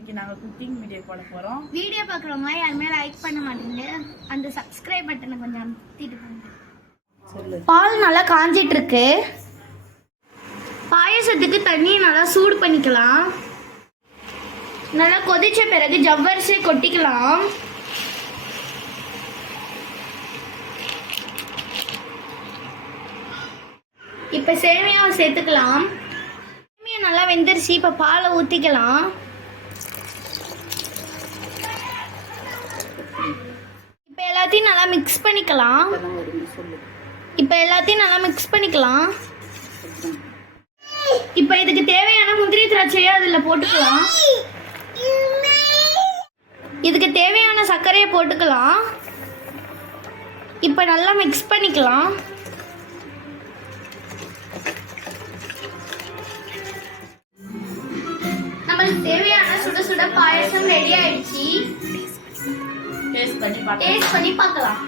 இன்னைக்கு நாங்க cooking video போட போறோம். வீடியோ பார்க்குறவங்க யாருமே லைக் பண்ண மாட்டீங்க. அந்த சப்ஸ்கிரைப் பட்டனை கொஞ்சம் அமுத்திட்டு போங்க. சொல்லு. பால் நல்லா காஞ்சிட்டு இருக்கு. பாயசத்துக்கு தண்ணியை நல்லா சூடு பண்ணிக்கலாம். நல்லா கொதிச்ச பிறகு ஜவ்வரிசி கொட்டிக்கலாம். இப்ப சேமியாவை சேர்த்துக்கலாம். சேமியா நல்லா வெந்துருச்சு. இப்ப பாலை ஊத்திக்கலாம். இப்ப எல்லாத்தையும் நல்லா மிக்ஸ் பண்ணிக்கலாம். இப்ப இதுக்கு தேவையான முந்திரி திராட்சையை அதுல போட்டுக்கலாம். இதுக்கு தேவையான சர்க்கரையை போட்டுக்கலாம். இப்ப நல்லா மிக்ஸ் பண்ணிக்கலாம். நம்மளுக்கு தேவையான சுட சுட பாயசம் ரெடி ஆயிடுச்சு. டேஸ்ட் பண்ணி பார்க்கலாம்.